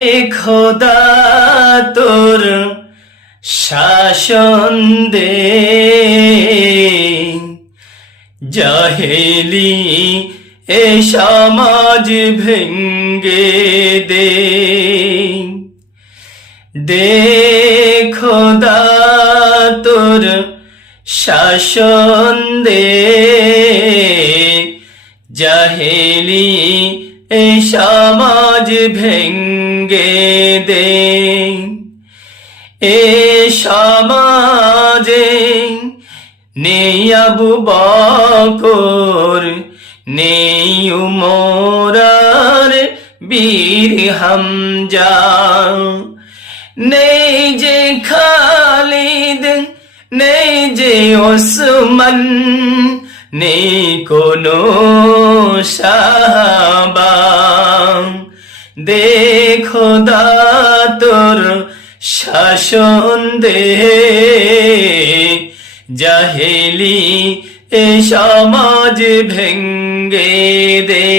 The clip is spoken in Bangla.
খোদা তোর শাসন দে, জাহেলি এ সমাজ ভেঙ্গে দে। দে খোদা তোর শাসন দে, জাহেলি এ সমাজ ভেঙ্গে দে। এ সমাজে নেই আবু বকর, নেই উমর আর বীর হামজা, নেই যে খালিদ, নেই যে ওসমান, নেই কোনো সাহাবা। দে খোদা তোর শাসন দে, জাহেলি এ সমাজ ভেঙ্গে দে।